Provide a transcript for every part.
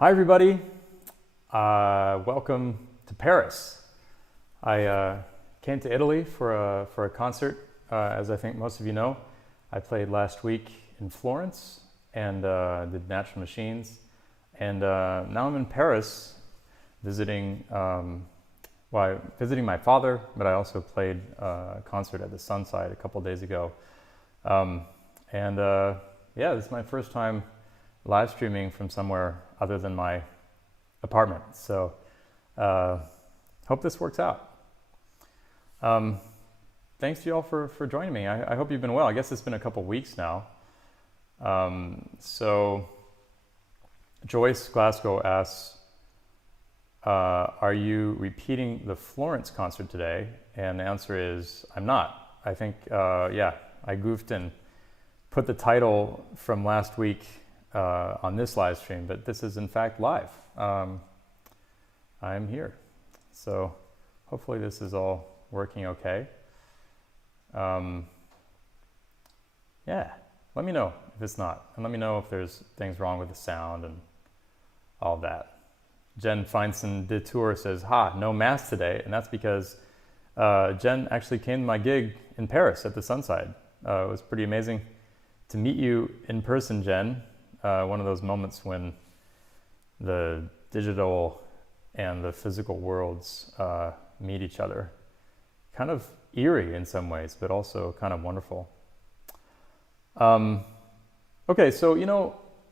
Hi everybody, welcome to Paris. I came to Italy for a concert, as I think most of you know. I played last week in Florence and did Natural Machines, and now I'm in Paris visiting visiting my father, but I also played a concert at the Sunside a couple days ago. Yeah, this is my first time live streaming from somewhere other than my apartment. So hope this works out. Thanks to you all for joining me. I hope you've been well. I guess it's been a couple weeks now. So Joyce Glasgow asks, are you repeating the Florence concert today? And the answer is, I'm not. I think, I goofed and put the title from last week on this live stream, but this is in fact live. I'm here. So hopefully this is all working okay. Let me know if it's not, and let me know if there's things wrong with the sound and all that. Jen Feinstein Detour says, no mass today, and that's because Jen actually came to my gig in Paris at the Sunside. It was pretty amazing to meet you in person, Jen. One of those moments when the digital and the physical worlds meet each other. Kind of eerie in some ways, but also kind of wonderful. Okay, so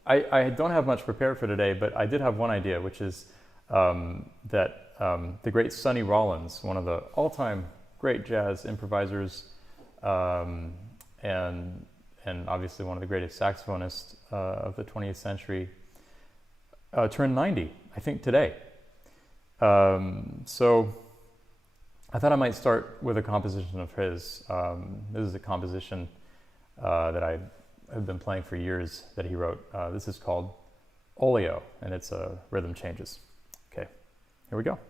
I don't have much prepared for today, but I did have one idea, which is that the great Sonny Rollins, one of the all-time great jazz improvisers, and obviously one of the greatest saxophonists of the 20th century, turned 90, I think today. So I thought I might start with a composition of his. This is a composition that I have been playing for years that he wrote. This is called Olio, and it's rhythm changes. Okay, here we go.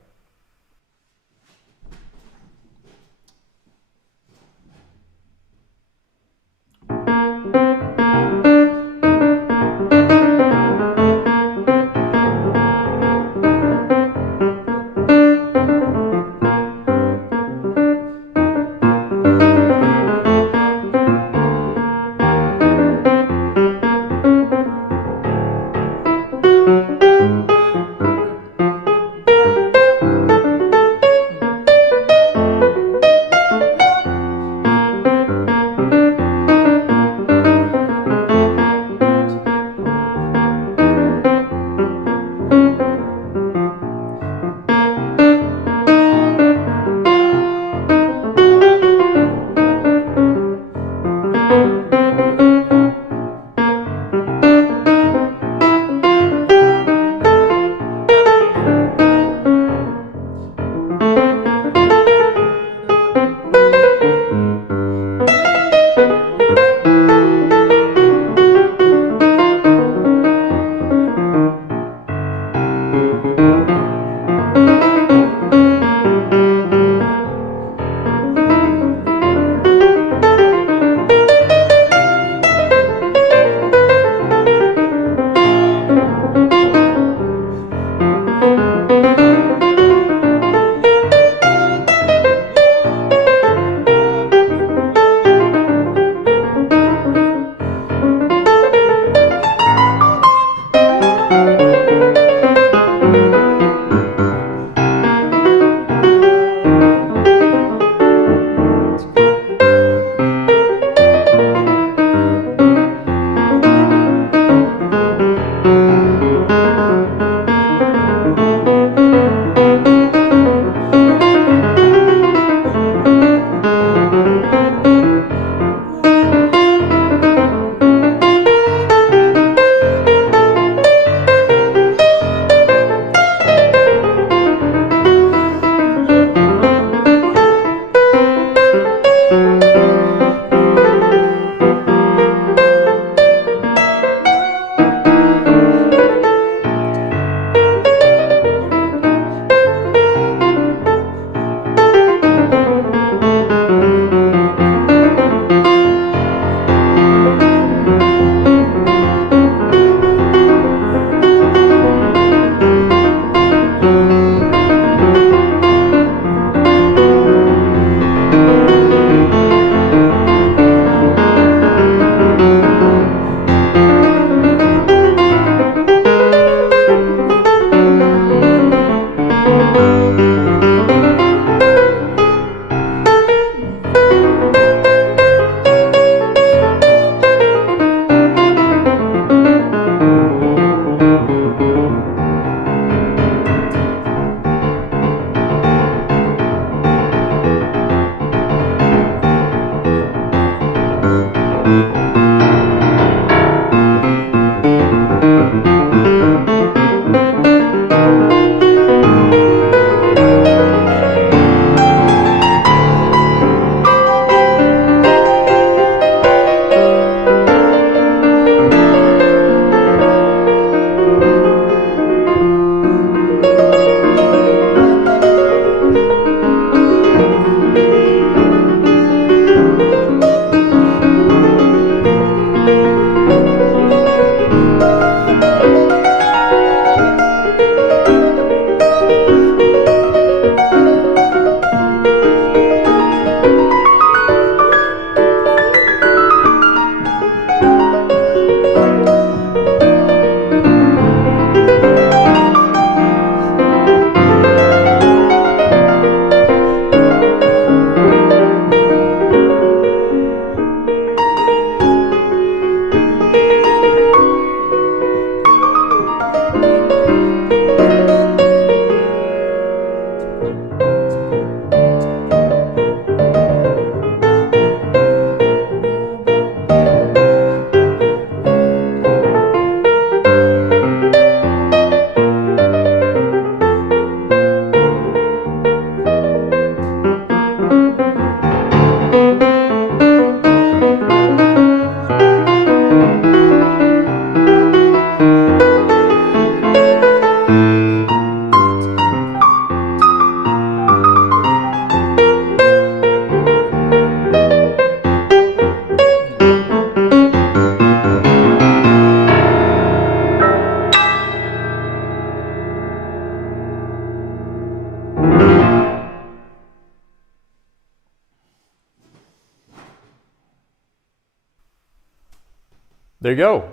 There you go.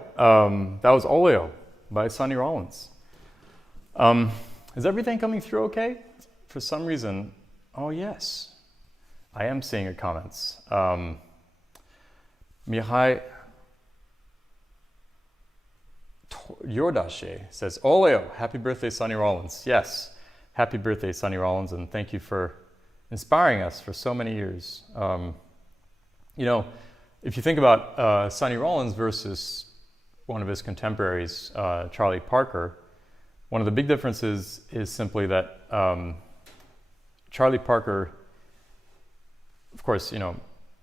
That was Oleo by Sonny Rollins. Is everything coming through okay? For some reason, oh yes, I am seeing your comments. Mihai Yordashe says, Oleo, happy birthday, Sonny Rollins. Yes, happy birthday, Sonny Rollins, and thank you for inspiring us for so many years. You know, if you think about Sonny Rollins versus one of his contemporaries, Charlie Parker, one of the big differences is simply that Charlie Parker, of course, you know,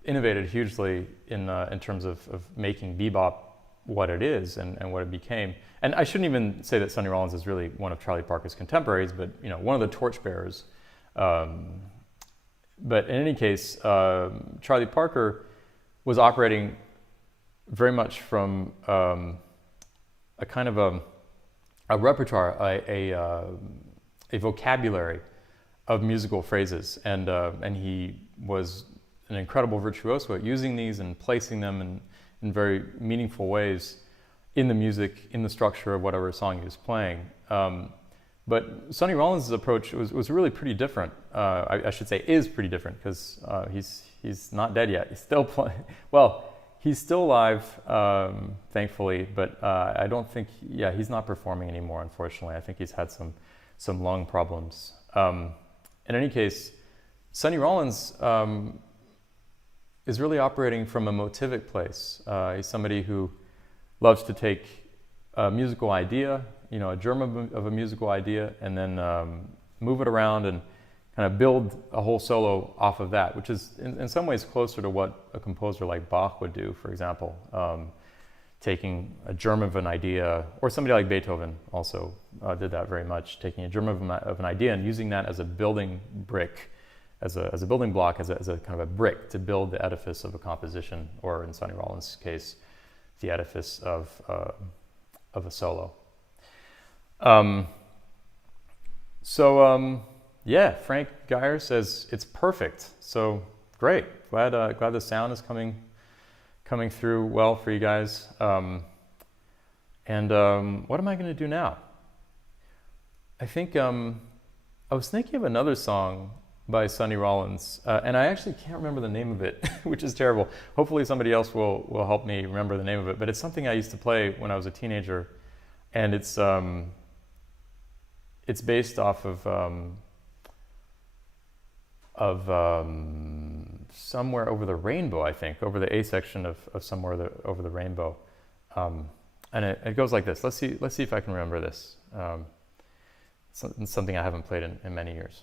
innovated hugely in terms of making bebop what it is and what it became. And I shouldn't even say that Sonny Rollins is really one of Charlie Parker's contemporaries, but you know, one of the torchbearers. But in any case, Charlie Parker was operating very much from a kind of a repertoire, a vocabulary of musical phrases, and he was an incredible virtuoso at using these and placing them in very meaningful ways in the music, in the structure of whatever song he was playing. But Sonny Rollins' approach was really pretty different. I should say is pretty different, because he's not dead yet. He's still playing. Well, he's still alive, thankfully, but I don't think, he's not performing anymore, unfortunately. I think he's had some lung problems. In any case, Sonny Rollins is really operating from a motivic place. He's somebody who loves to take a musical idea, you know, a germ of a musical idea, and then move it around and kind of build a whole solo off of that, which is in some ways closer to what a composer like Bach would do, for example, taking a germ of an idea, or somebody like Beethoven also did that very much, taking a germ of an idea and using that as a building brick, as a building block, as a kind of a brick to build the edifice of a composition, or in Sonny Rollins' case, the edifice of a solo. Yeah, Frank Geyer says it's perfect. So great. Glad the sound is coming through well for you guys. What am I going to do now? I think I was thinking of another song by Sonny Rollins, and I actually can't remember the name of it, which is terrible. Hopefully somebody else will help me remember the name of it. But it's something I used to play when I was a teenager, and it's based off of Somewhere Over the Rainbow, I think, over the A section of Somewhere Over the Rainbow, and it goes like this. Let's see if I can remember this. It's something I haven't played in many years.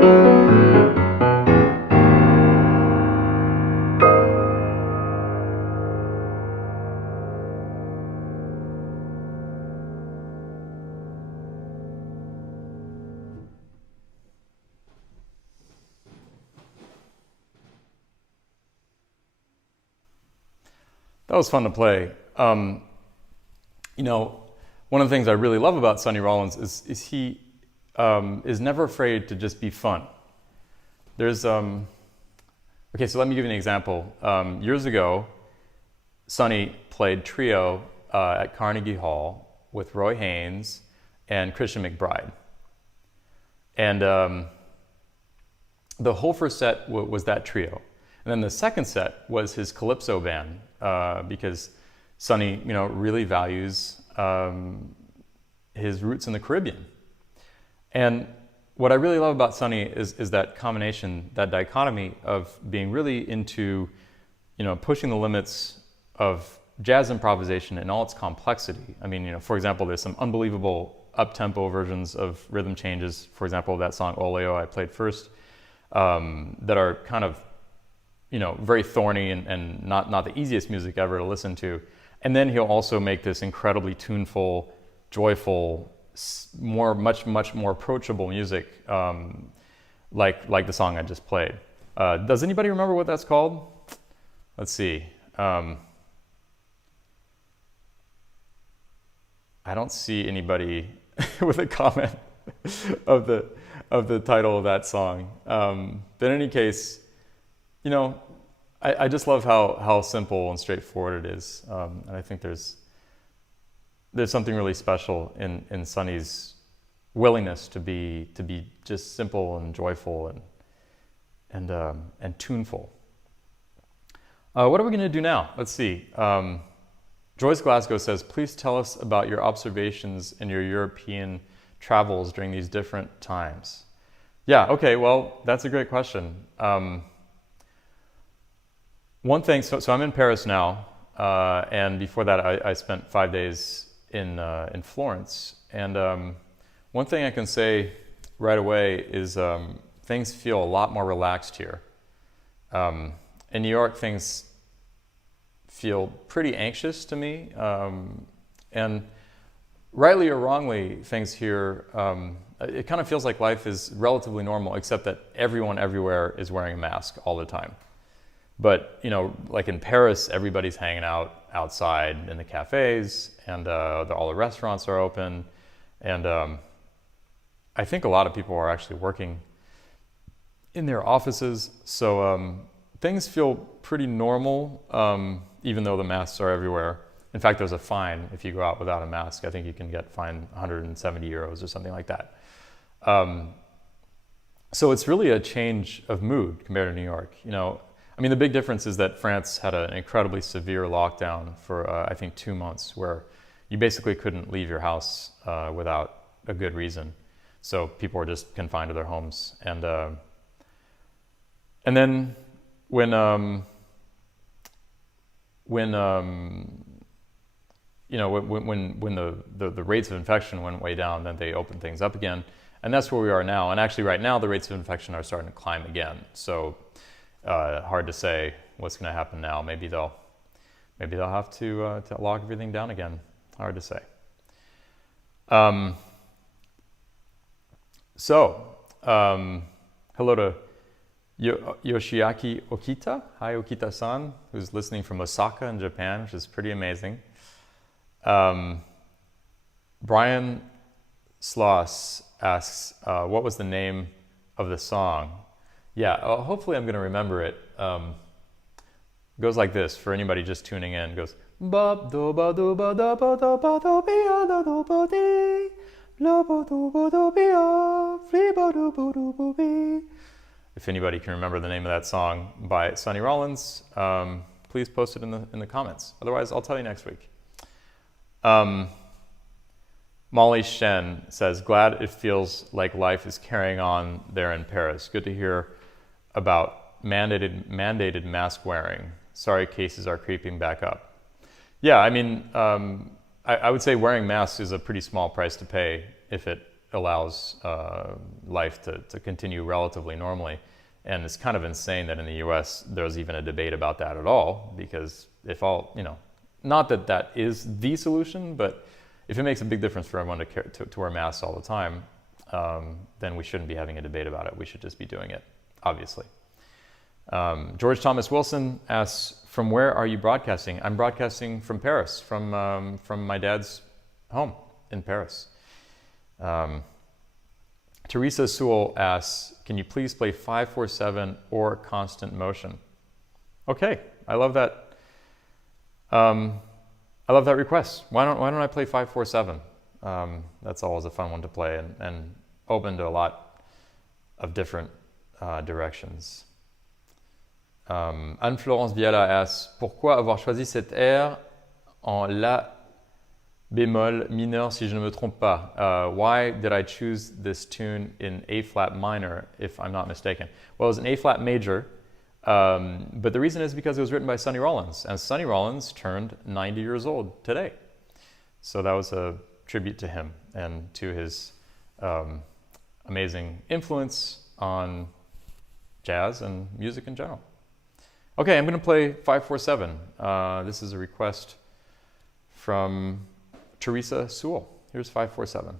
That was fun to play. You know, one of the things I really love about Sonny Rollins is he is never afraid to just be fun. There's, okay, so let me give you an example. Years ago, Sonny played trio at Carnegie Hall with Roy Haynes and Christian McBride. And the whole first set was that trio. And then the second set was his Calypso band, because Sonny, you know, really values his roots in the Caribbean. And what I really love about Sonny is that combination, that dichotomy of being really into, you know, pushing the limits of jazz improvisation in all its complexity. I mean, you know, for example, there's some unbelievable up-tempo versions of rhythm changes, for example, that song Oleo I played first, that are kind of, you know, very thorny and not the easiest music ever to listen to. And then he'll also make this incredibly tuneful, joyful, much more approachable music, like the song I just played. Does anybody remember what that's called? Let's see. I don't see anybody with a comment of the title of that song. But in any case, you know, I just love how simple and straightforward it is, and I think there's something really special in Sonny's willingness to be just simple and joyful and tuneful. What are we going to do now? Let's see. Joyce Glasgow says, please tell us about your observations in your European travels during these different times. Yeah, okay, well, that's a great question. One thing, so I'm in Paris now, and before that I spent 5 days in Florence. And one thing I can say right away is things feel a lot more relaxed here. In New York, things feel pretty anxious to me, and rightly or wrongly, things here, it kind of feels like life is relatively normal, except that everyone everywhere is wearing a mask all the time. But, you know, like in Paris, everybody's hanging out outside in the cafes, and all the restaurants are open, and I think a lot of people are actually working in their offices, so things feel pretty normal, even though the masks are everywhere. In fact, there's a fine if you go out without a mask. I think you can get fined 170 euros or something like that. So it's really a change of mood compared to New York. You know, I mean, the big difference is that France had an incredibly severe lockdown for, I think, 2 months, where you basically couldn't leave your house without a good reason. So people were just confined to their homes. And then when you know, when the rates of infection went way down, then they opened things up again. And that's where we are now. And actually right now, the rates of infection are starting to climb again. So hard to say what's going to happen now. Maybe they'll have to lock everything down again. Hard to say. Hello to Yoshiaki Okita. Hi, Okita-san, who's listening from Osaka in Japan, which is pretty amazing. Brian Sloss asks, what was the name of the song? Yeah, hopefully I'm going to remember it. It goes like this, for anybody just tuning in. It goes, Bop do ba do ba da ba da ba do be a da do ba dee, la ba do ba do be a, flee ba do ba do ba be. If anybody can remember the name of that song by Sonny Rollins, please post it in the comments. Otherwise, I'll tell you next week. Molly Shen says, glad it feels like life is carrying on there in Paris. Good to hear about mandated mask wearing. Sorry, cases are creeping back up. Yeah, I mean, I would say wearing masks is a pretty small price to pay if it allows life to continue relatively normally. And it's kind of insane that in the US there's even a debate about that at all, because if all, not that that is the solution, but if it makes a big difference for everyone to wear masks all the time, then we shouldn't be having a debate about it. We should just be doing it, obviously. George Thomas Wilson asks, from where are you broadcasting? I'm broadcasting from Paris, from my dad's home in Paris. Teresa Sewell asks, can you please play 547 or Constant Motion? Okay, I love that. I love that request. Why don't I play 547? That's always a fun one to play and open to a lot of different directions. Anne-Florence Viala asks, pourquoi avoir choisi cet air en La bémol mineur si je ne me trompe pas? Why did I choose this tune in A flat minor, if I'm not mistaken? Well, it was an A flat major, but the reason is because it was written by Sonny Rollins, and Sonny Rollins turned 90 years old today. So that was a tribute to him and to his amazing influence on jazz and music in general. Okay, I'm going to play 547. This is a request from Teresa Sewell. Here's 547.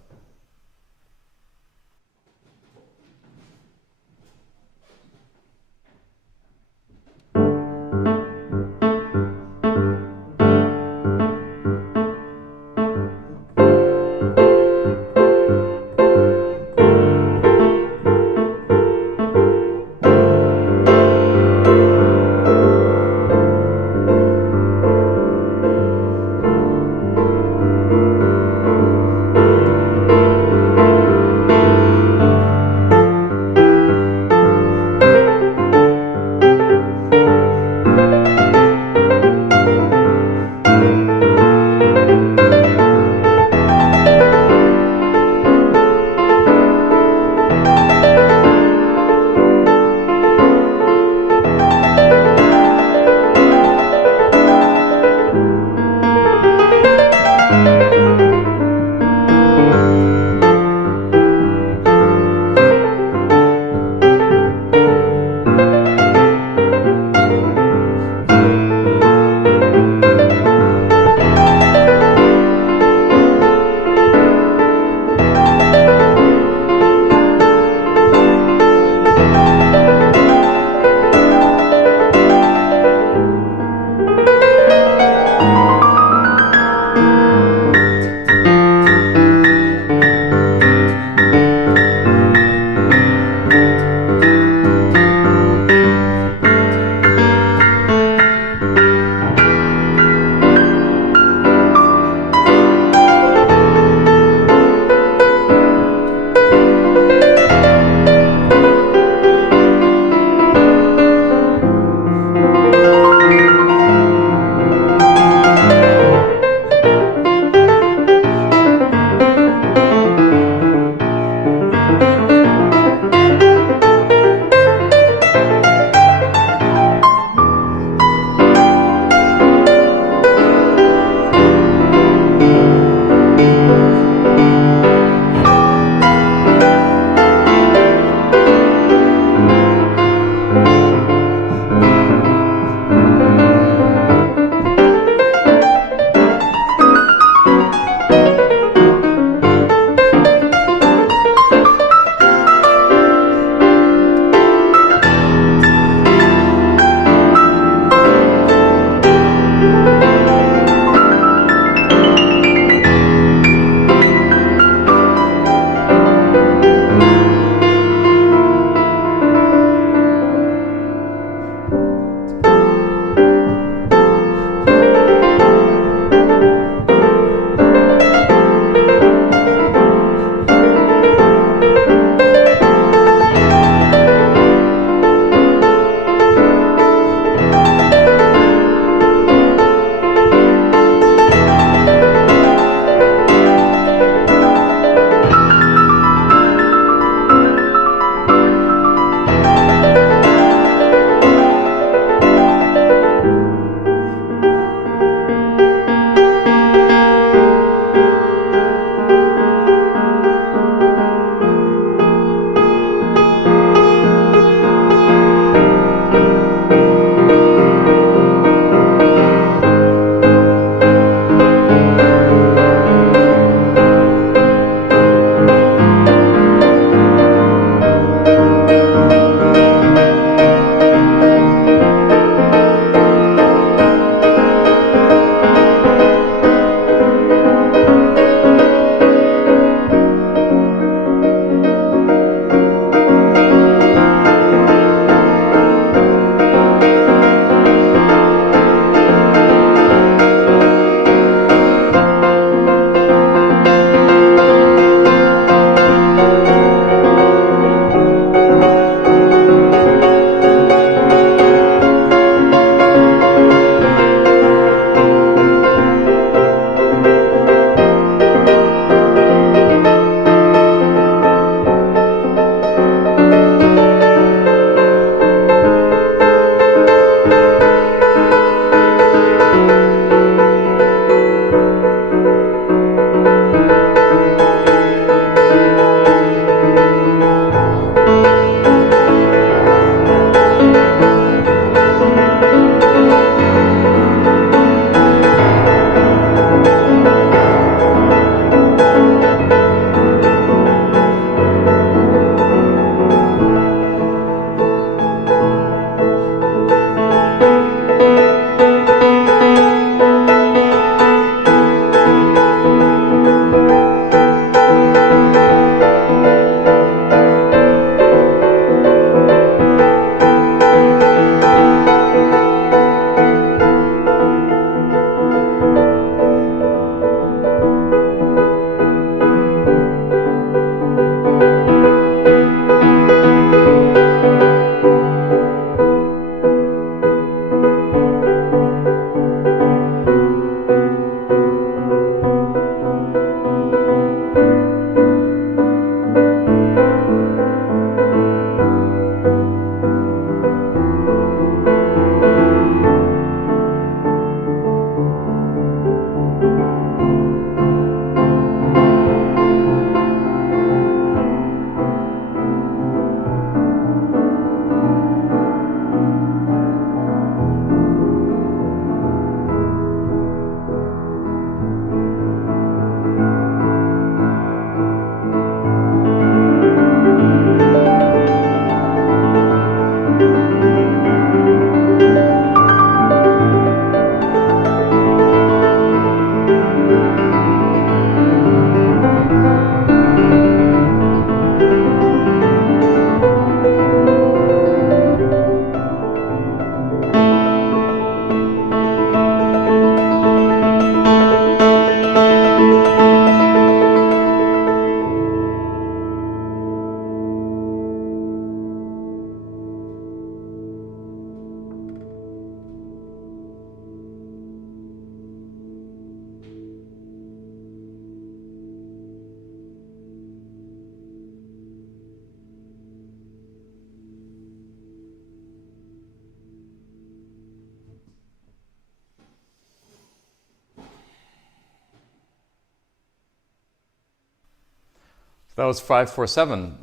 That was 547,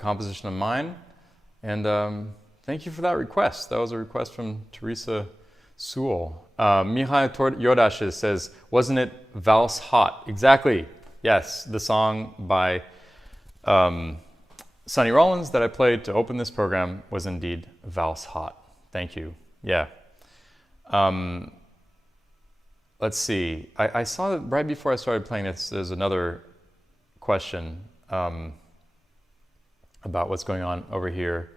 composition of mine. And thank you for that request. That was a request from Teresa Sewell. Mihai Yodash says, wasn't it Valse Hot? Exactly. Yes, the song by Sonny Rollins that I played to open this program was indeed Valse Hot. Thank you. Yeah. Let's see. I saw that right before I started playing this, there's another question about what's going on over here.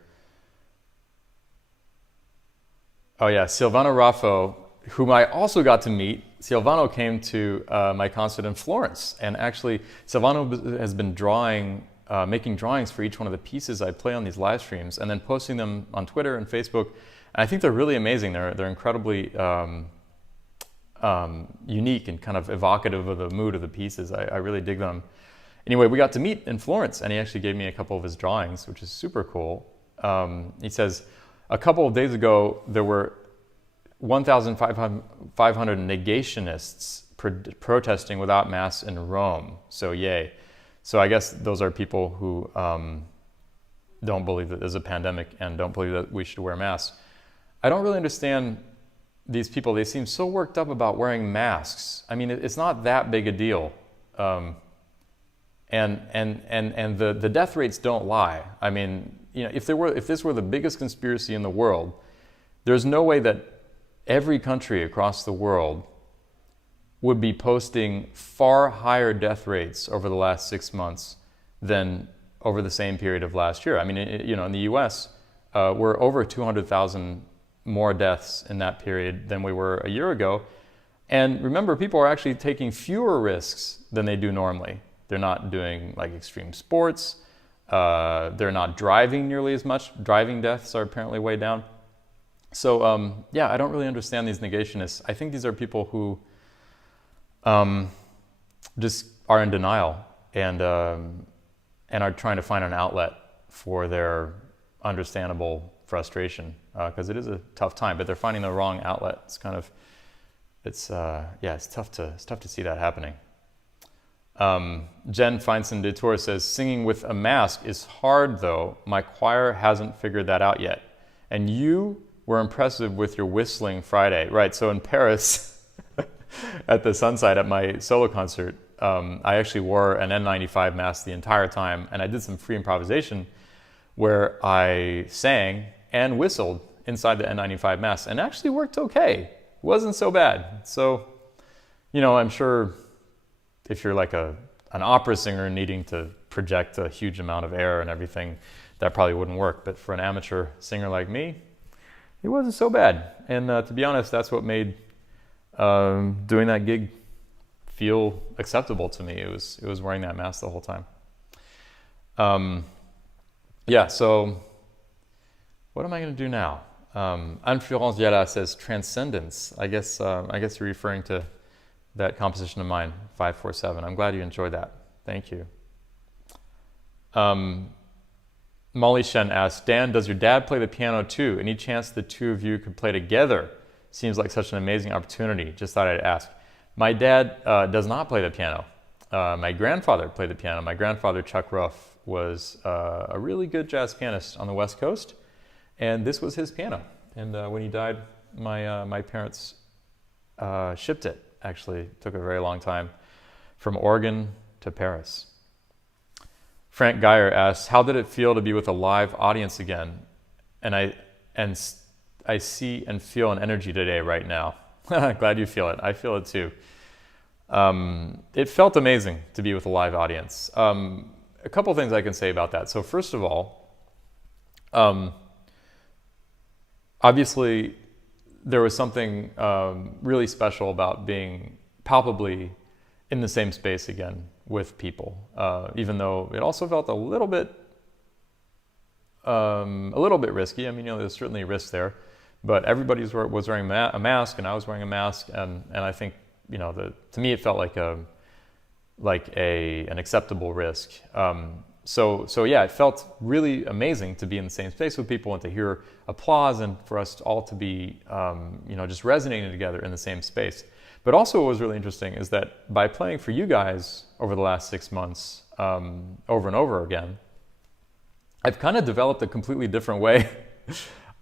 Oh yeah, Silvano Raffo, whom I also got to meet. Silvano came to my concert in Florence, and actually Silvano has been making drawings for each one of the pieces I play on these live streams, and then posting them on Twitter and Facebook. And I think they're really amazing. They're incredibly unique and kind of evocative of the mood of the pieces. I really dig them. Anyway, we got to meet in Florence, and he actually gave me a couple of his drawings, which is super cool. He says, a couple of days ago, there were 1,500 negationists protesting without masks in Rome. So yay. So I guess those are people who don't believe that there's a pandemic and don't believe that we should wear masks. I don't really understand these people. They seem so worked up about wearing masks. I mean, it's not that big a deal. And the death rates don't lie. I mean, you know, if this were the biggest conspiracy in the world, there's no way that every country across the world would be posting far higher death rates over the last 6 months than over the same period of last year. I mean, in the U.S., we're over 200,000 more deaths in that period than we were a year ago. And remember, people are actually taking fewer risks than they do normally. They're not doing like extreme sports. They're not driving nearly as much. Driving deaths are apparently way down. So yeah, I don't really understand these negationists. I think these are people who just are in denial and are trying to find an outlet for their understandable frustration, because it is a tough time, but they're finding the wrong outlet. It's kind of, it's tough to see that happening. Jen Feinstein Detour says, singing with a mask is hard though. My choir hasn't figured that out yet. And you were impressive with your whistling Friday. Right, so in Paris, at the Sunside at my solo concert, I actually wore an N95 mask the entire time, and I did some free improvisation where I sang and whistled inside the N95 mask, and actually worked okay. It wasn't so bad. So, you know, I'm sure if you're like an opera singer needing to project a huge amount of air and everything, that probably wouldn't work. But for an amateur singer like me, it wasn't so bad. And to be honest, that's what made doing that gig feel acceptable to me. It was wearing that mask the whole time. Yeah, so what am I going to do now? Anne-Florence Yala says transcendence. I guess you're referring to that composition of mine, 547. I'm glad you enjoyed that. Thank you. Molly Shen asks, Dan, does your dad play the piano too? Any chance the two of you could play together? Seems like such an amazing opportunity. Just thought I'd ask. My dad does not play the piano. My grandfather played the piano. My grandfather, Chuck Ruff, was a really good jazz pianist on the West Coast, and this was his piano. And when he died, my parents shipped it. Actually, took a very long time from Oregon to Paris. Frank Geyer asks, how did it feel to be with a live audience again? And I see and feel an energy today right now. Glad you feel it. I feel it too. It felt amazing to be with a live audience. A couple things I can say about that. So first of all, obviously there was something really special about being palpably in the same space again with people, even though it also felt a little bit risky. I mean, you know, there's certainly risk there, but everybody was wearing a mask, and I was wearing a mask, and I think, you know, to me it felt like an acceptable risk. So yeah, it felt really amazing to be in the same space with people and to hear applause and for us all to be, you know, just resonating together in the same space. But also what was really interesting is that by playing for you guys over the last 6 months, over and over again, I've kind of developed a completely different way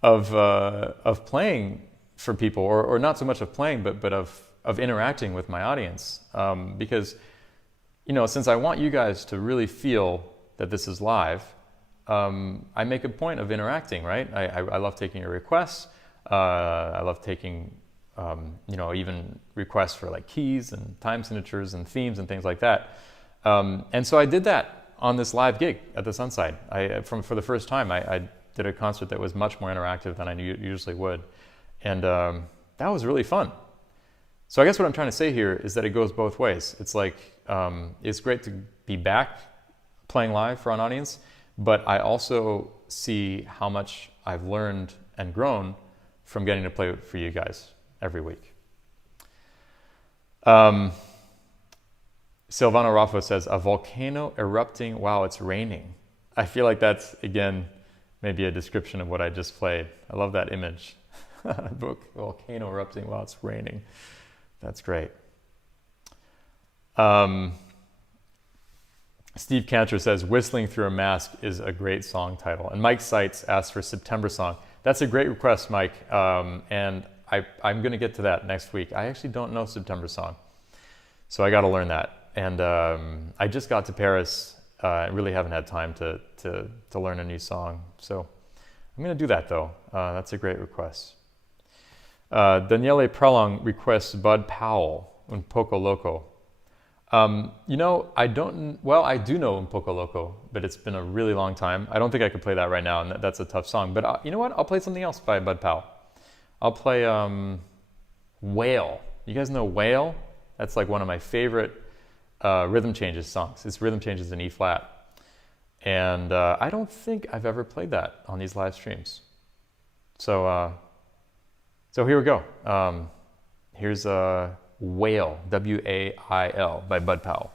of playing for people, or not so much of playing, but of interacting with my audience. Because, since I want you guys to really feel that this is live, I make a point of interacting, right? I love taking your requests. I love taking, even requests for like keys and time signatures and themes and things like that. And so I did that on this live gig at the Sunside. For the first time, I did a concert that was much more interactive than I usually would. And that was really fun. So I guess what I'm trying to say here is that it goes both ways. It's like, it's great to be back playing live for an audience, but I also see how much I've learned and grown from getting to play for you guys every week. Silvano Raffo says, a volcano erupting while it's raining. I feel like that's, again, maybe a description of what I just played. I love that image. Volcano erupting while it's raining. That's great. Steve Cantor says, Whistling Through a Mask is a great song title. And Mike Seitz asked for September song. That's a great request, Mike. And I'm going to get to that next week. I actually don't know September song, so I got to learn that. And I just got to Paris. I really haven't had time to learn a new song. So I'm going to do that, though. That's a great request. Daniele Prelong requests Bud Powell, Un Poco Loco. I do know Un Poco Loco, but it's been a really long time. I don't think I could play that right now, and that's a tough song. But you know what? I'll play something else by Bud Powell. I'll play Whale. You guys know Whale? That's like one of my favorite rhythm changes songs. It's rhythm changes in E flat. And I don't think I've ever played that on these live streams. So here we go. Here's Whale, W-A-I-L, by Bud Powell.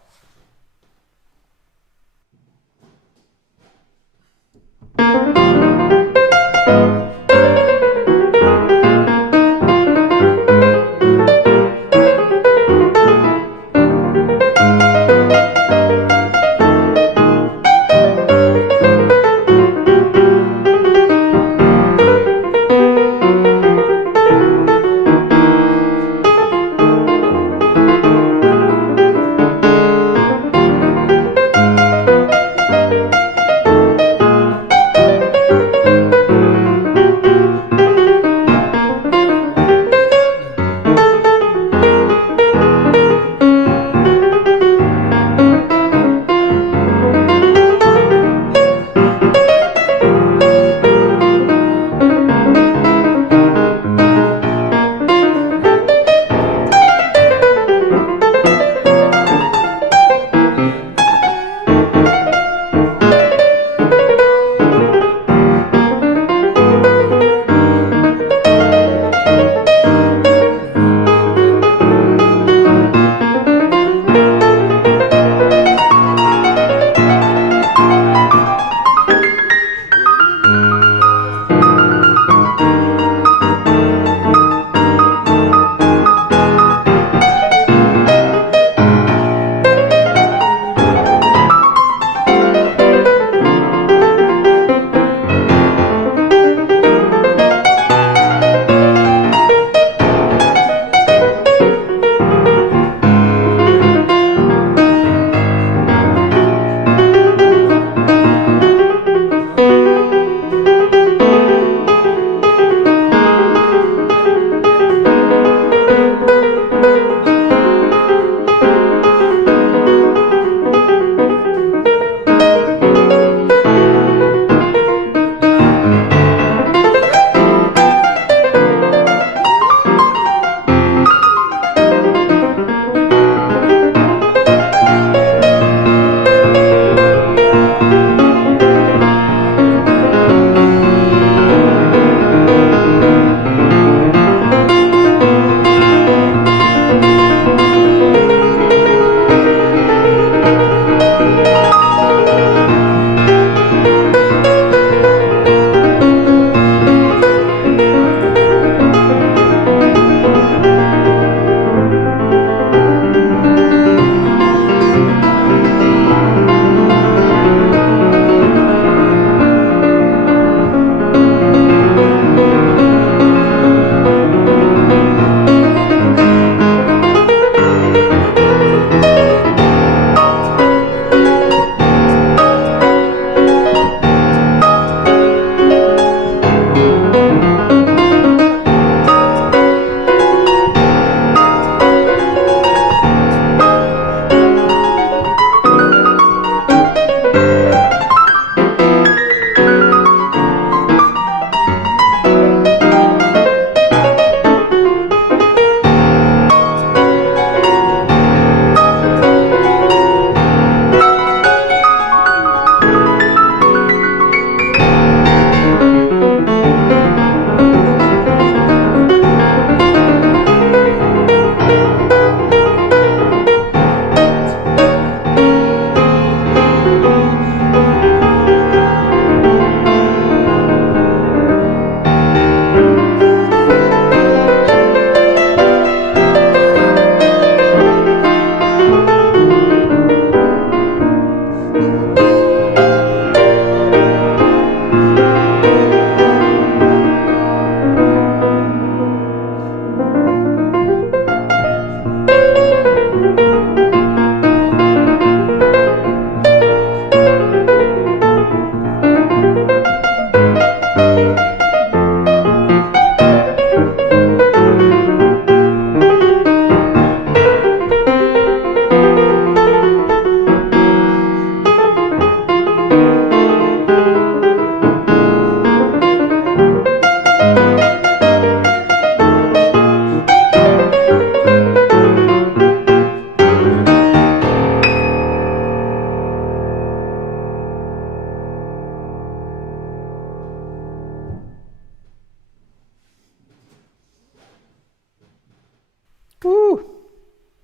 Woo!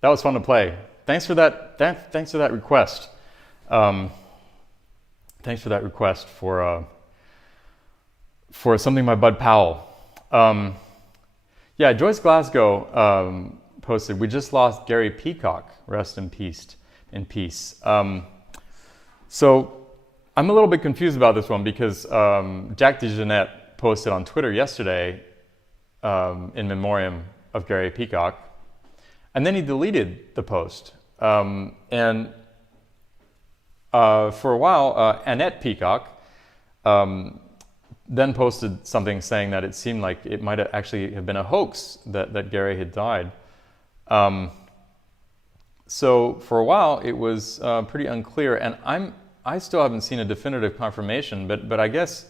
That was fun to play. Thanks for that. Thanks for that request. Thanks for that request for something by Bud Powell. Yeah, Joyce Glasgow posted, "We just lost Gary Peacock. Rest in peace." So I'm a little bit confused about this one because Jack DeJohnette posted on Twitter yesterday in memoriam of Gary Peacock, and then he deleted the post. And for a while, Annette Peacock then posted something saying that it seemed like it might actually have been a hoax that Gary had died. So for a while, it was pretty unclear, and I still haven't seen a definitive confirmation, but I guess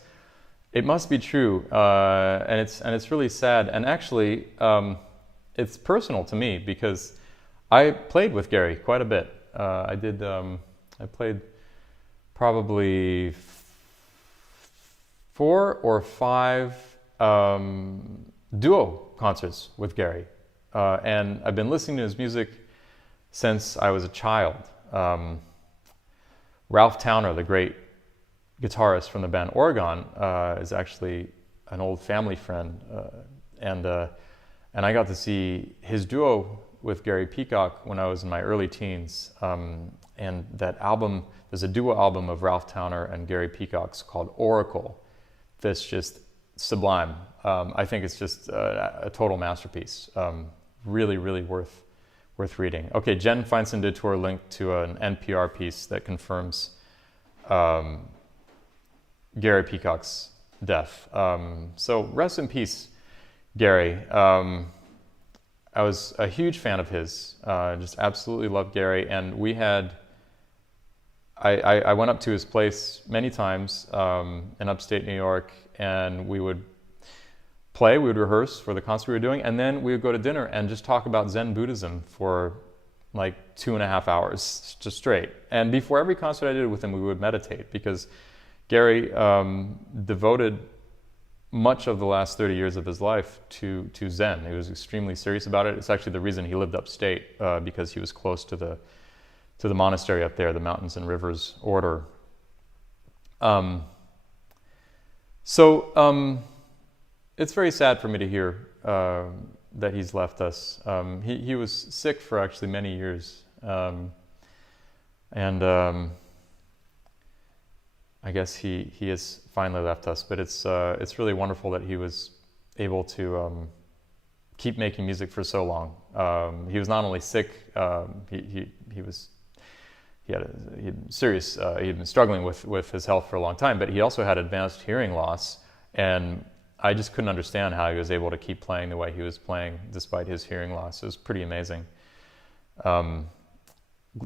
it must be true, and it's really sad. And actually, it's personal to me because I played with Gary quite a bit. I played probably 4 or 5 duo concerts with Gary, and I've been listening to his music since I was a child. Ralph Towner, the great guitarist from the band Oregon, is actually an old family friend, and I got to see his duo with Gary Peacock when I was in my early teens. And that album, there's a duo album of Ralph Towner and Gary Peacock's called Oracle. That's just sublime. I think it's just a total masterpiece. Really, really worth reading. Okay, Jen Feinstein Detour linked to an NPR piece that confirms Gary Peacock's death. So rest in peace, Gary. I was a huge fan of his. Just absolutely loved Gary, and we had. I went up to his place many times in upstate New York, and we would play, we would rehearse for the concert we were doing, and then we would go to dinner and just talk about Zen Buddhism for like 2.5 hours just straight. And before every concert I did with him, we would meditate, because Gary devoted much of the last 30 years of his life to Zen. He was extremely serious about it. It's actually the reason he lived upstate, because he was close to the monastery up there, the Mountains and Rivers Order. It's very sad for me to hear that he's left us. He was sick for actually many years, and I guess he has finally left us. But it's really wonderful that he was able to keep making music for so long. He was not only sick, he had been struggling with his health for a long time, but he also had advanced hearing loss, and I just couldn't understand how he was able to keep playing the way he was playing despite his hearing loss. It was pretty amazing.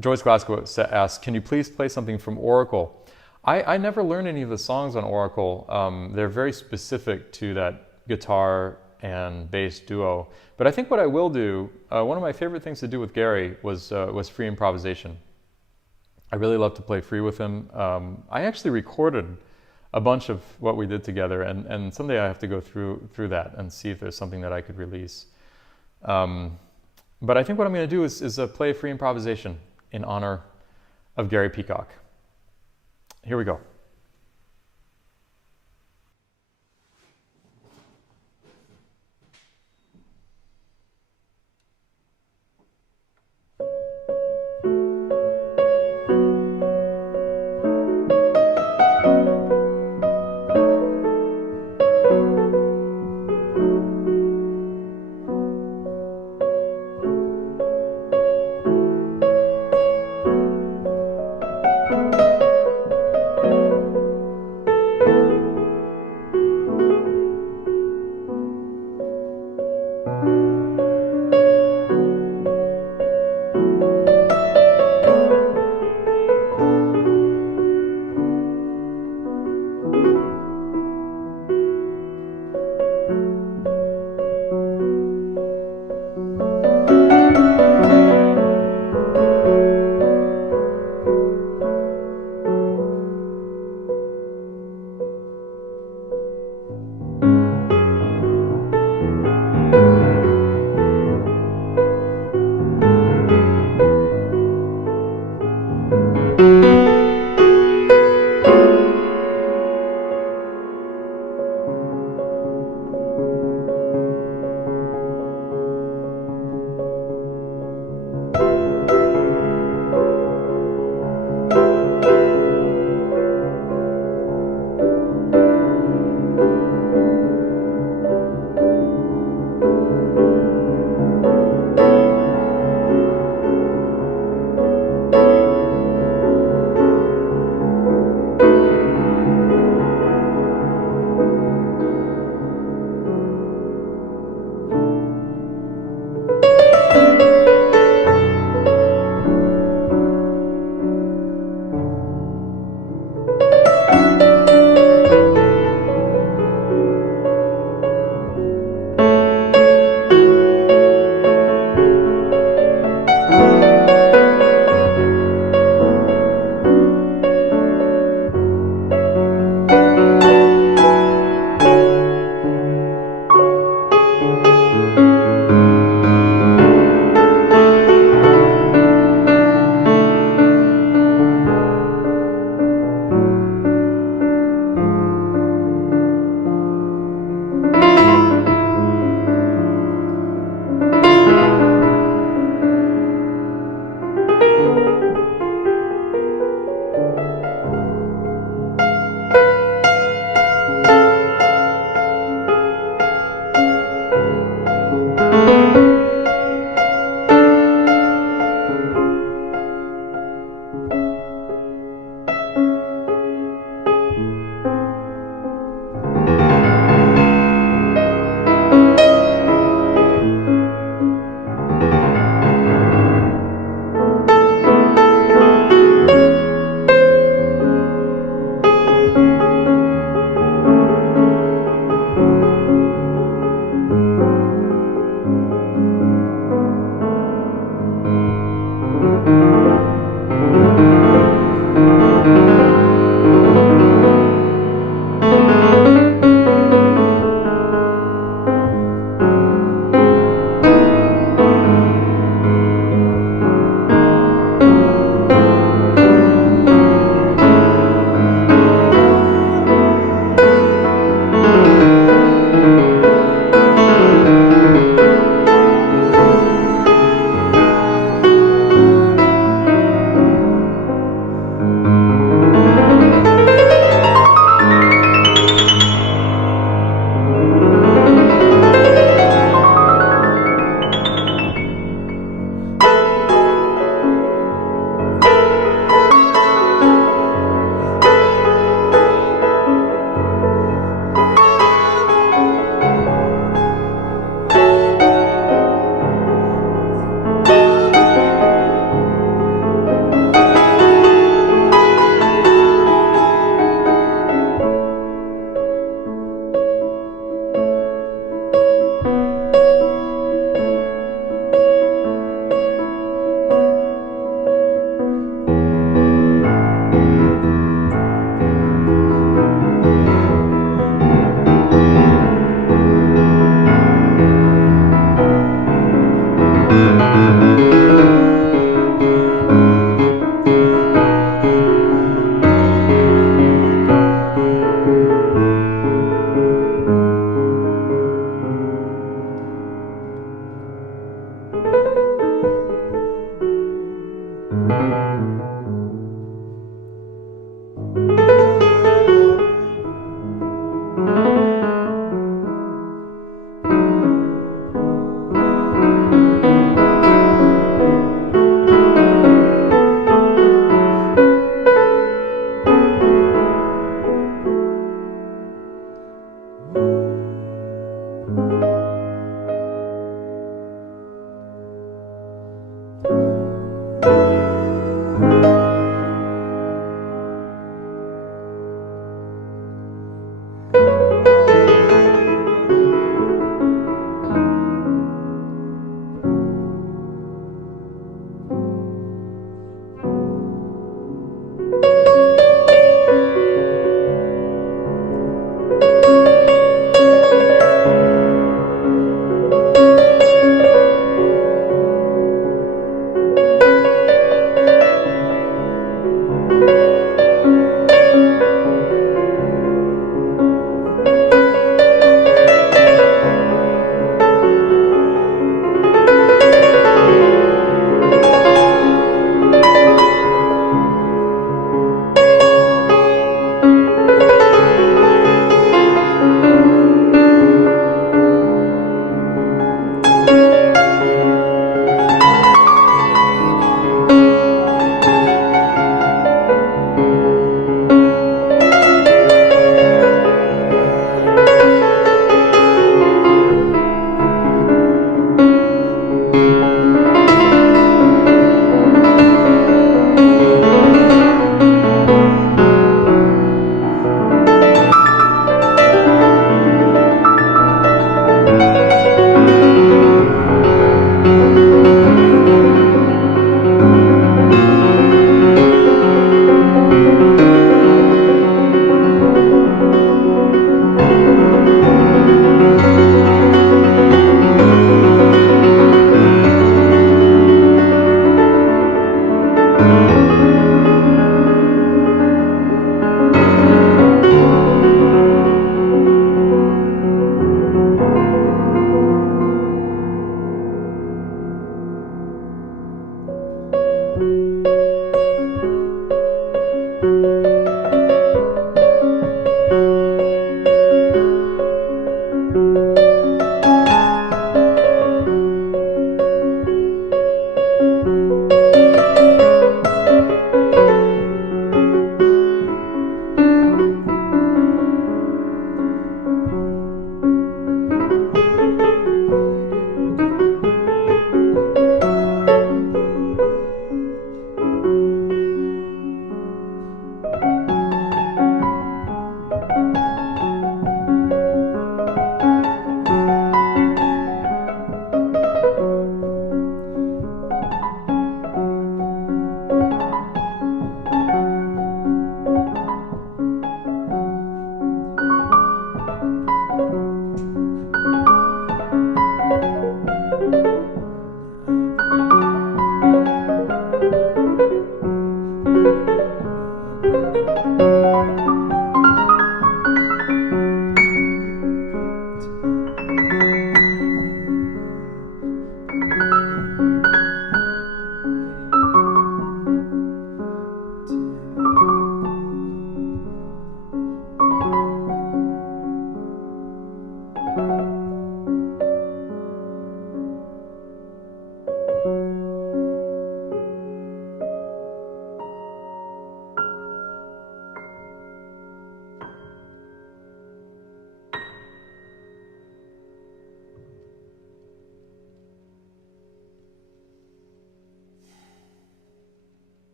Joyce Glasgow asks, "Can you please play something from Oracle?" I never learned any of the songs on Oracle. They're very specific to that guitar and bass duo. But I think what I will do, one of my favorite things to do with Gary was free improvisation. I really love to play free with him. I actually recorded a bunch of what we did together, and someday I have to go through that and see if there's something that I could release. But I think what I'm going to do is play a free improvisation in honor of Gary Peacock. Here we go.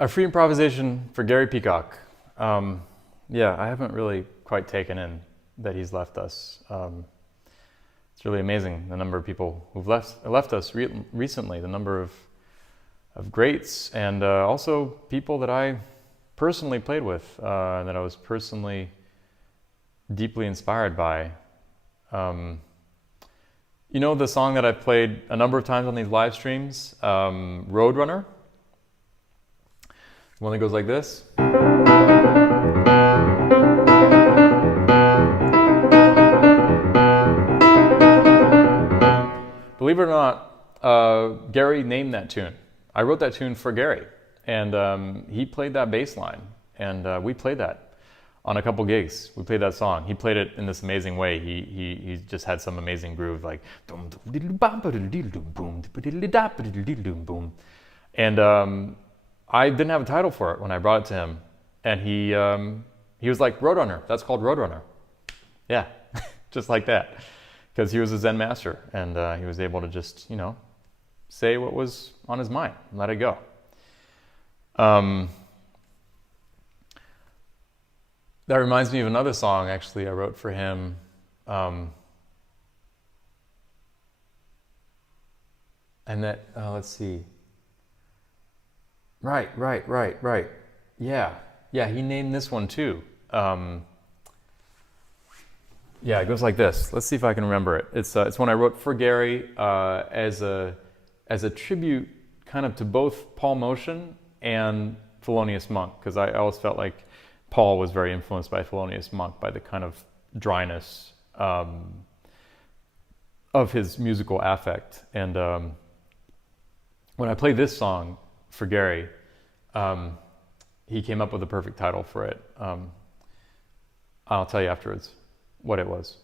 A free improvisation for Gary Peacock. Yeah, I haven't really quite taken in that he's left us. It's really amazing the number of people who've left us recently, the number of greats, and also people that I personally played with, that I was personally deeply inspired by. You know the song that I've played a number of times on these live streams, Roadrunner? The one that goes like this. Believe it or not, Gary named that tune. I wrote that tune for Gary, and he played that bass line, and we played that on a couple gigs. We played that song. He played it in this amazing way. He just had some amazing groove, like and I didn't have a title for it when I brought it to him, and he was like, Roadrunner. That's called Roadrunner. Yeah, just like that, because he was a Zen master, and he was able to just, say what was on his mind and let it go. That reminds me of another song, actually, I wrote for him. And that, let's see. Right. Yeah, he named this one too. Yeah, it goes like this. Let's see if I can remember it. It's one I wrote for Gary as a tribute kind of to both Paul Motion and Thelonious Monk, because I always felt like Paul was very influenced by Thelonious Monk, by the kind of dryness of his musical affect. And when I played this song for Gary, he came up with the perfect title for it. I'll tell you afterwards what it was.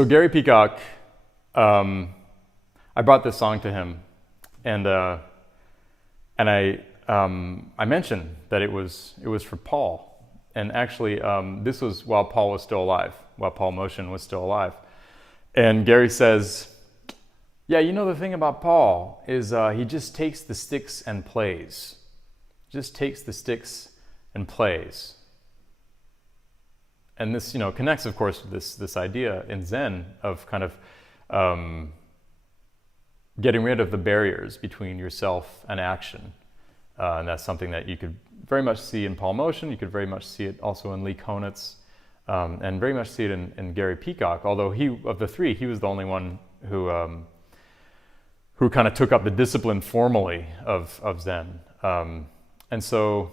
So Gary Peacock, I brought this song to him, and I mentioned that it was for Paul, and actually this was while Paul was still alive, while Paul Motion was still alive, and Gary says, "Yeah, you know the thing about Paul is he just takes the sticks and plays, just takes the sticks and plays." And this, connects, of course, with this idea in Zen of kind of getting rid of the barriers between yourself and action. And that's something that you could very much see in Paul Motion. You could very much see it also in Lee Konitz, and very much see it in Gary Peacock. Although of the three, he was the only one who kind of took up the discipline formally of Zen. And so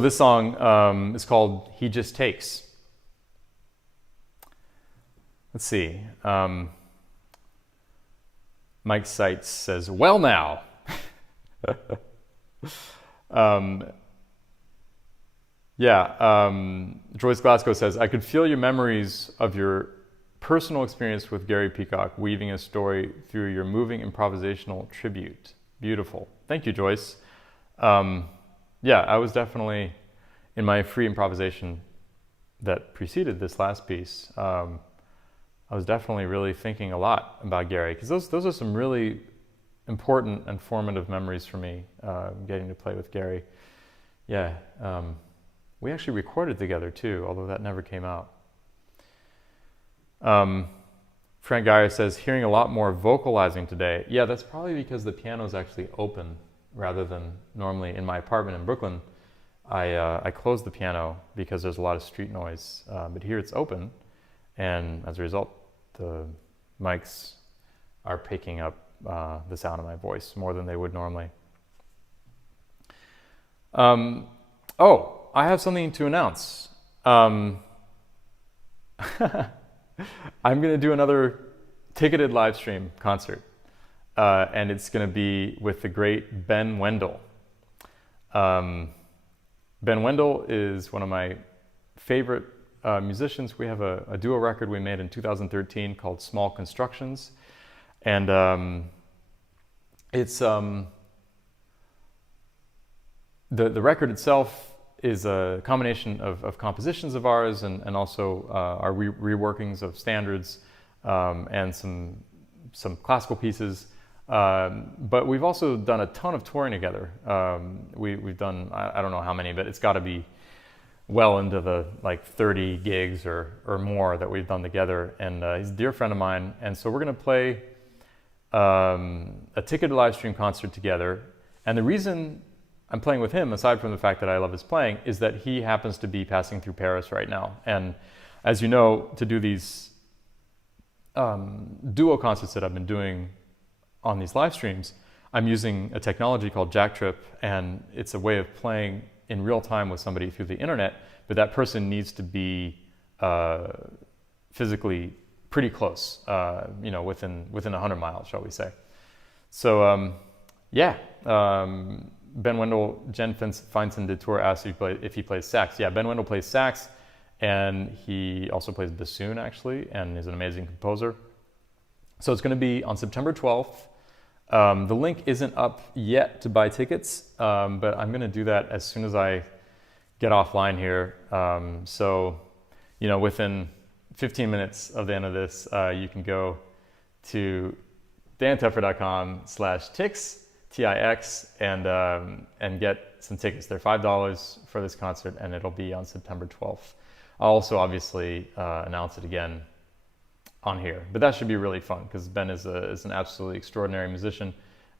this song is called "He Just Takes." Let's see. Mike Seitz says, "Well now." Joyce Glasgow says, "I could feel your memories of your personal experience with Gary Peacock, weaving a story through your moving improvisational tribute. Beautiful." Thank you, Joyce. I was definitely, in my free improvisation that preceded this last piece, I was definitely really thinking a lot about Gary, because those are some really important and formative memories for me, getting to play with Gary. We actually recorded together too, although that never came out. Frank Geyer says, "Hearing a lot more vocalizing today." Yeah, that's probably because the piano is actually open rather than normally in my apartment in Brooklyn. I closed the piano because there's a lot of street noise, but here it's open, and as a result, the mics are picking up the sound of my voice more than they would normally. I have something to announce. I'm going to do another ticketed live stream concert, and it's going to be with the great Ben Wendell. Ben Wendell is one of my favorite musicians. We have a duo record we made in 2013 called Small Constructions, and it's the record itself is a combination of compositions of ours and also our reworkings of standards, and some classical pieces. But we've also done a ton of touring together. We've done, I don't know how many, but it's got to be well into the 30 gigs or more that we've done together. And he's a dear friend of mine. And so we're going to play a ticketed live stream concert together. And the reason I'm playing with him, aside from the fact that I love his playing, is that he happens to be passing through Paris right now. And as you know, to do these duo concerts that I've been doing on these live streams, I'm using a technology called Jack Trip, and it's a way of playing in real time with somebody through the internet, but that person needs to be physically pretty close, within 100 miles, shall we say. So, Ben Wendell, Jen Feinson Detour asked if he plays sax. Yeah, Ben Wendell plays sax, and he also plays bassoon, actually, and is an amazing composer. So it's going to be on September 12th. The link isn't up yet to buy tickets, but I'm going to do that as soon as I get offline here. So, within 15 minutes of the end of this, you can go to dantepfer.com/tix, TIX, and get some tickets. They're $5 for this concert, and it'll be on September 12th. I'll also obviously announce it again on here, but that should be really fun because Ben is an absolutely extraordinary musician,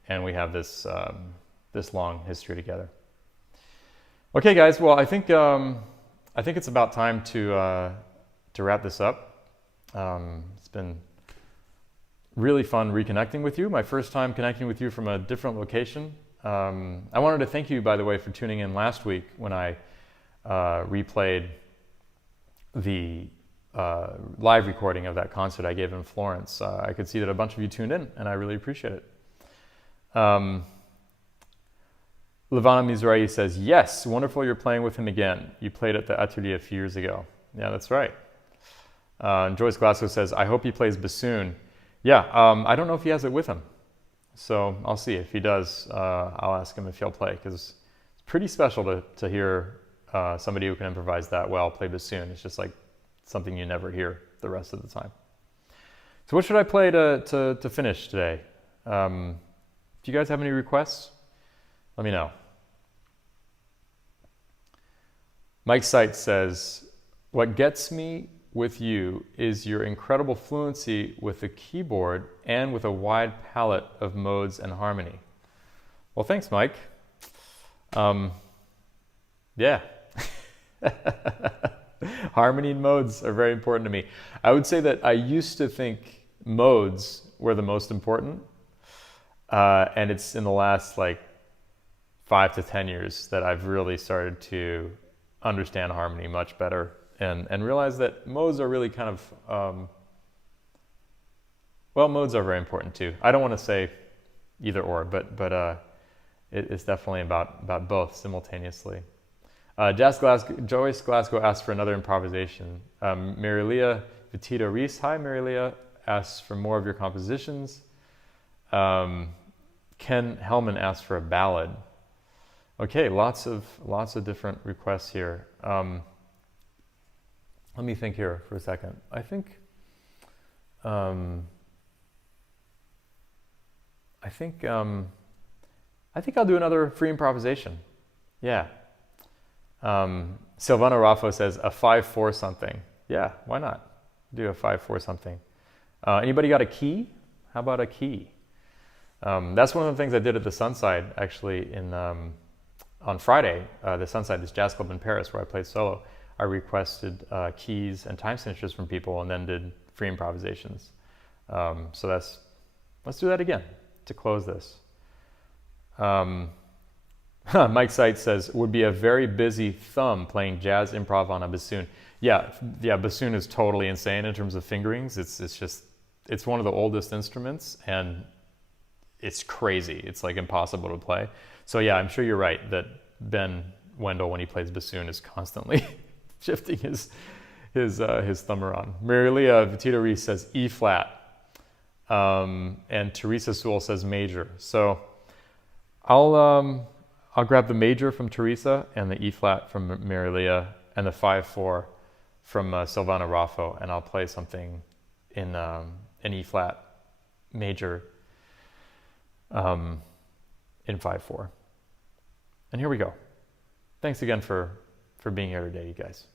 and we have this long history together. Okay, guys. Well, I think it's about time to wrap this up. It's been really fun reconnecting with you. My first time connecting with you from a different location. I wanted to thank you, by the way, for tuning in last week when I replayed the live recording of that concert I gave in Florence. I could see that a bunch of you tuned in, and I really appreciate it. Levana Mizrahi says, "Yes, wonderful you're playing with him again. You played at the Atelier a few years ago." Yeah, that's right. Joyce Glasgow says, I hope he plays bassoon. Yeah, I don't know if he has it with him. So I'll see. If he does, I'll ask him if he'll play, because it's pretty special to hear somebody who can improvise that well play bassoon. It's just like something you never hear the rest of the time. So what should I play to finish today? Do you guys have any requests? Let me know. Mike Seitz says, what gets me with you is your incredible fluency with the keyboard and with a wide palette of modes and harmony. Well, thanks, Mike. Yeah. Harmony and modes are very important to me. I would say that I used to think modes were the most important. And it's in the last 5 to 10 years that I've really started to understand harmony much better and realize that modes are really kind of, modes are very important too. I don't want to say either or, but it's definitely about both simultaneously. Joyce Glasgow asked for another improvisation. Marilia Vitito Reese, hi Marilia, asks for more of your compositions. Ken Hellman asked for a ballad. Okay, lots of different requests here. Let me think here for a second. I think I'll do another free improvisation. Yeah. Silvana Raffo says a 5/4 something. Yeah, why not? Do a 5/4 something. Anybody got a key? How about a key? That's one of the things I did at the Sunside actually on Friday. The Sunside, this jazz club in Paris where I played solo. I requested keys and time signatures from people and then did free improvisations. So let's do that again to close this. Mike Seitz says, would be a very busy thumb playing jazz improv on a bassoon. Yeah, bassoon is totally insane in terms of fingerings. It's one of the oldest instruments and it's crazy. It's impossible to play. So yeah, I'm sure you're right that Ben Wendell, when he plays bassoon, is constantly shifting his thumb around. Marilia Vitito Reese says E flat. And Teresa Sewell says major. So I'll grab the major from Teresa and the E flat from Marilia and the 5/4 from Silvana Raffo, and I'll play something in E flat major in 5/4. And here we go. Thanks again for being here today, you guys.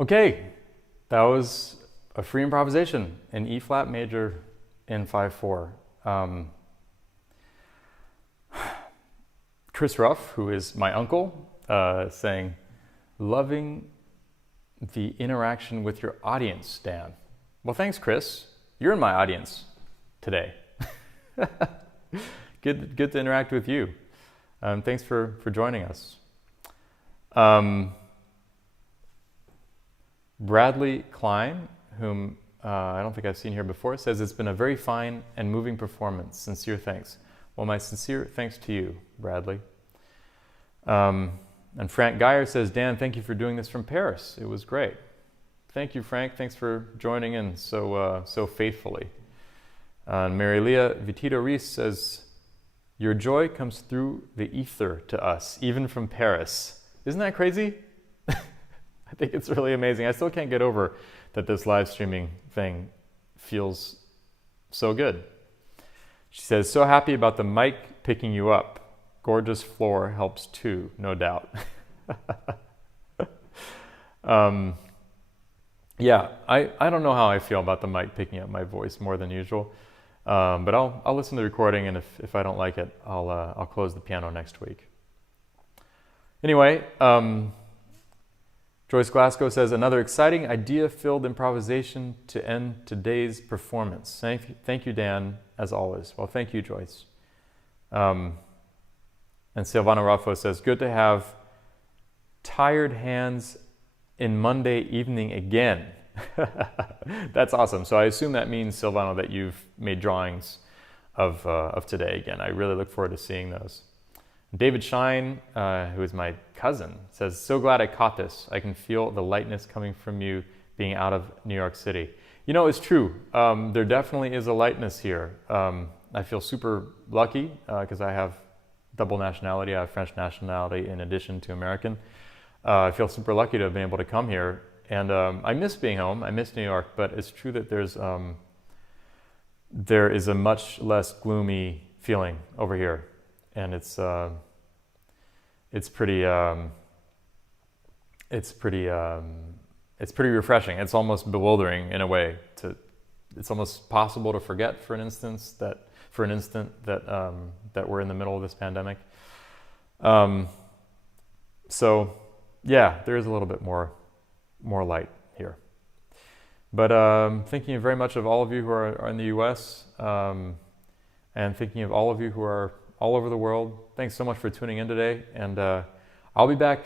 Okay, that was a free improvisation in E flat major in 5/4. Chris Ruff, who is my uncle, saying, loving the interaction with your audience, Dan. Well, thanks, Chris. You're in my audience today. Good to interact with you. Thanks for joining us. Bradley Klein, whom I don't think I've seen here before, says it's been a very fine and moving performance. Sincere thanks. Well, my sincere thanks to you, Bradley. And Frank Geyer says, Dan, thank you for doing this from Paris. It was great. Thank you, Frank. Thanks for joining in so faithfully. Mary Leah Vitito Reese says, your joy comes through the ether to us, even from Paris. Isn't that crazy? I think it's really amazing. I still can't get over that this live streaming thing feels so good. She says, so happy about the mic picking you up. Gorgeous floor helps too, no doubt. Yeah, I don't know how I feel about the mic picking up my voice more than usual, but I'll listen to the recording, and if I don't like it, I'll close the piano next week. Anyway, Joyce Glasgow says, another exciting idea-filled improvisation to end today's performance. Thank you, Dan, as always. Well, thank you, Joyce. And Silvana Raffo says, good to have tired hands in Monday evening again. That's awesome. So I assume that means, Silvano, that you've made drawings of today again. I really look forward to seeing those. David Shine, who is my cousin, says, so glad I caught this. I can feel the lightness coming from you being out of New York City. You know, it's true. There definitely is a lightness here. I feel super lucky because I have double nationality. I have French nationality in addition to American. I feel super lucky to have been able to come here. And I miss being home. I miss New York. But it's true that there is a much less gloomy feeling over here. And it's pretty refreshing. It's almost bewildering in a way. It's almost possible to forget for an instant that we're in the middle of this pandemic. So yeah, there is a little bit more light here. But thinking very much of all of you who are in the U.S. And thinking of all of you who are all over the world. Thanks so much for tuning in today. And I'll be back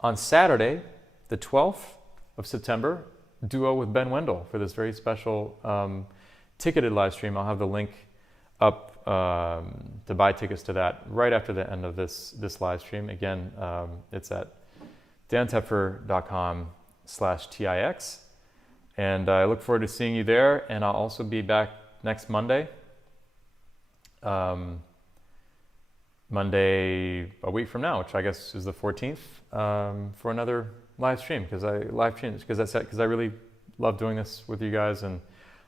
on Saturday, the 12th of September, duo with Ben Wendell for this very special ticketed live stream. I'll have the link up to buy tickets to that right after the end of this live stream. Again, it's at dantepfer.com/TIX. And I look forward to seeing you there. And I'll also be back next Monday. Monday a week from now, which I guess is the 14th, for another live stream, because I really love doing this with you guys, and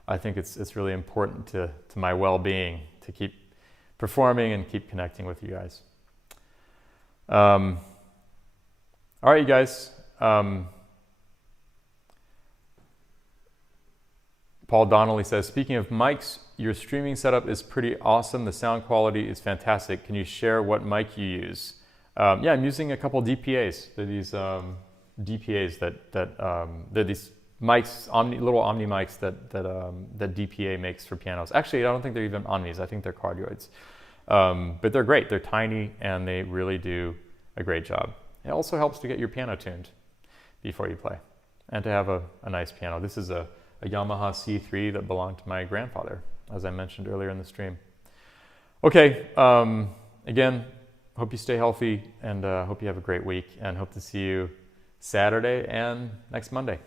I think it's really important to my well-being to keep performing and keep connecting with you guys. All right, you guys. Paul Donnelly says, speaking of mics, your streaming setup is pretty awesome. The sound quality is fantastic. Can you share what mic you use? Yeah, I'm using a couple DPAs. They're these DPAs they're these mics, little Omni mics that DPA makes for pianos. Actually, I don't think they're even Omnis. I think they're cardioids. But they're great. They're tiny, and they really do a great job. It also helps to get your piano tuned before you play, and to have a nice piano. This is a Yamaha C3 that belonged to my grandfather, as I mentioned earlier in the stream. Okay, again, hope you stay healthy, and hope you have a great week, and hope to see you Saturday and next Monday.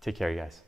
Take care, you guys.